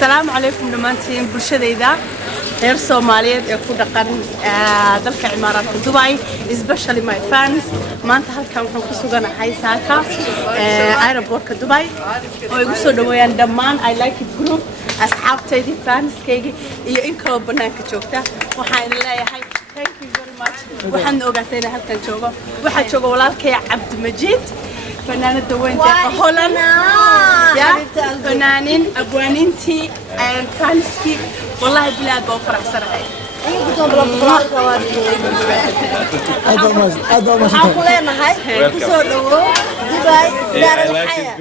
السلام عليكم دمانتين bulshadayda reer Soomaaliyeed ee ku dhaqan dalka Imaaraadka Dubai especially my fans maanta halkan waxaan ku suganahay saaka airportka Dubai oo igu soo dhaweeyaan dhammaan I like it group asxaabtaydi fanskayga iyo in kala banaanka joogta waxaan leeyahay thank you very much waxaan ogaatay halkan joogo waxa jooga walaalkay Cabdi Majid فنانة دوينتي هولندا يا فنانين أبوانينتي فانسكي والله بلاد بوفر أحسن هاي أدوم هاي كسر دبي دار الحياة